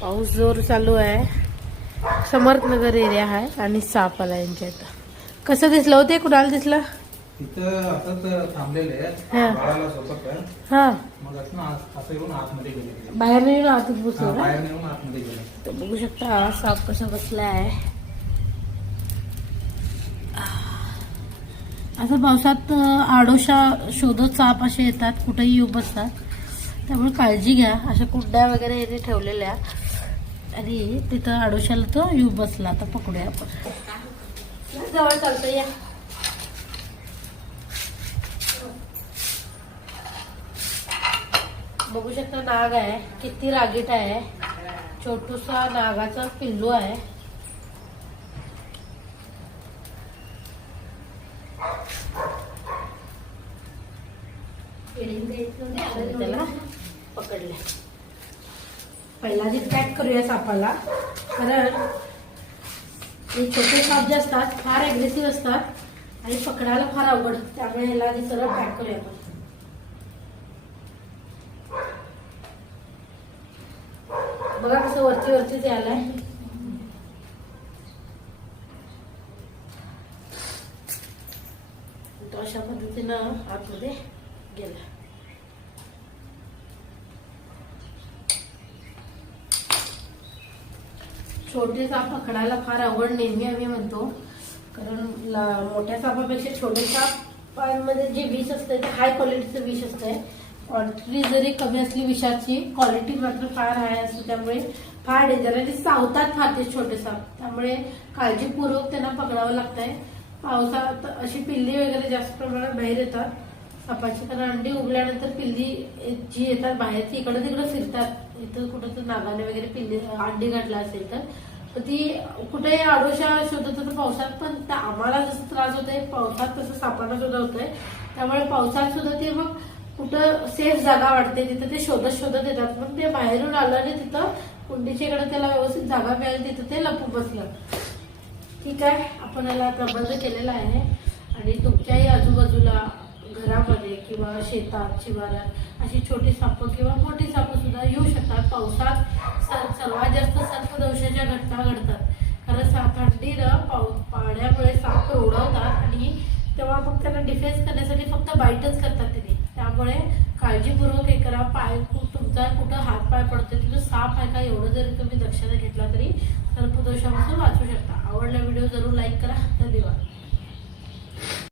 पाऊस जोर चालू आहे. समर्थनगर एरिया आहे आणि साप आला यांच्या इथं. कसं दिसलं होते? कुणाला दिसलं? तिथं असंच थांबलेले हा. बाळाला सोबत हा, मग असं येऊन आतमध्ये गेले. बाहेर येऊन आतच बसलो ना. बाहेर येऊन आतमध्ये गेले. तर बघू शकता साप कसा बसलाय. असं पावसात आडोशा शोधत साप असे येतात, कुठेही येऊ बसतात. त्यामुळे काळजी घ्या. अशा कुंड्या वगैरे यांनी ठेवलेल्या आणि तिथं आडोशाला तो येऊ बसला. आता पकडूया आपण. जवळ चालतं या. बघू शकता नाग आहे, किती रागीट आहे. छोटूसा नागाचा पिल्लू आहे. त्याला पकडले. पहिला आधी पॅक करूया सापाला, कारण हे छोटे साप जे असतात फार अग्रेसिव्ह असतात आणि पकडायला फार अवघड. त्यामुळे ह्याला आधी सरळ पॅक करूया आपण. बघा कसं वरती वरतीच यायलाय. तो अशा पद्धतीनं आतमध्ये गेला. छोटे साप पकडायला फार अवघड नेहमी आम्ही म्हणतो, कारण मोठ्या सापापेक्षा छोटे सापांमध्ये जे विष असते ते हाय क्वालिटीचं विष असतंय. क्वांटिटी जरी कमी असली विषाची, क्वालिटी मात्र फार हाय असते. त्यामुळे फार डेंजर आणि चावतात फार ते छोटे साप. त्यामुळे काळजीपूर्वक त्यांना पकडावं लागतंय. पावसात अशी पिल्ली वगैरे जास्त प्रमाणात बाहेर येतात सापाची, कारण अंडी उघडल्यानंतर पिल्ली जी येतात बाहेर ती इकडे तिकडे फिरतात. इथं कुठं तर नागाने वगैरे पिल्ली अंडी घातला असेल तर ती कुठेही आडोशा शोधत होतं पावसात. पण आम्हाला जसं त्रास होतोय पावसात तसं सापांना सुद्धा होतोय. त्यामुळे पावसात सुद्धा ते मग कुठं सेफ जागा वाटते तिथं ते शोधत शोधत येतात. मग ते बाहेरून आलं आणि तिथं कुंडीच्या इकडे त्याला व्यवस्थित जागा मिळाली, तिथं ते लपू बसलं. ठीक आहे, आपण याला प्रबंध केलेला आहे. आणि तुमच्याही आजूबाजूला घरामध्ये किंवा शेतात शिवारात अशी छोटी सापं किंवा मोठी सापं सुद्धा येऊ शकतात. पावसात सर्वात जास्त सर्पदंशाच्या घटना घडतात, कारण थंडीनं पाण्यामुळे साप उडवतात आणि तेव्हा मग त्यांना डिफेन्स करण्यासाठी फक्त बाईटच करतात त्यांनी. त्यामुळे काळजीपूर्वक हे करा. तुमचा कुठं हात पाय पडतोय तिथं साप आहे का एवढं जरी तुम्ही दक्षता घेतला तरी सर्पदोषापासून वाचू शकता. आवडला व्हिडिओ जरूर लाईक करा. धन्यवाद.